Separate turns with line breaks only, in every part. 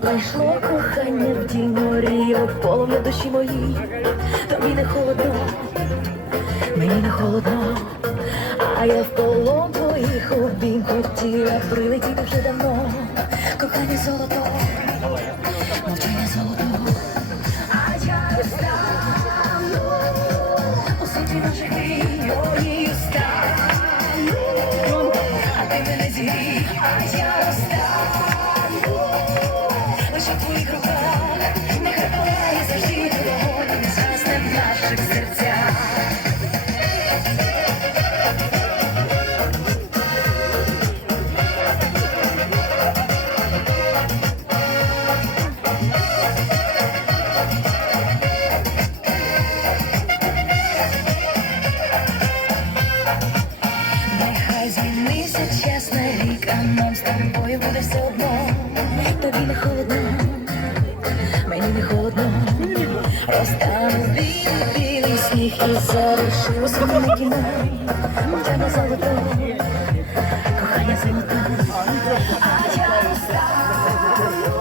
Прийшло кохання в тінь морі, полум'я душі моїй, тобі не холодно, мені не холодно, а я в полон твоїх обійм хотіла прилетіти вже давно, кохання золото, мовчання золото, а я розтану у світі наших мрій, стану, а ти мене зігрій, а я розтану. Нехай змінився час на рік, а нам з тобою буде все одно. Тобі не холодно, мені не холодно. Розтану білий, білий сніг і залишилось мене кіно. Мовчання золото, кохання золото. А я розтану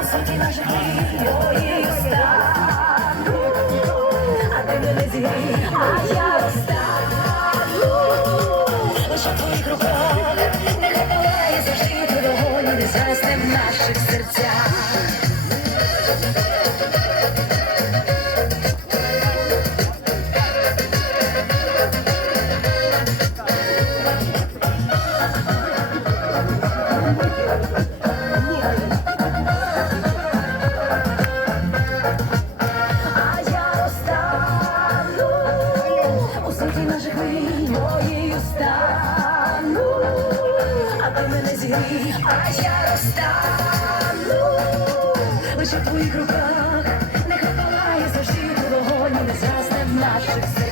у світі наших мрій, стану. А ти мене зігрій, а я не в наших серцях. А ти мене зігрій, а я розтану. Лише в твоїх руках, нехай палає завжди вогонь, не згасне наших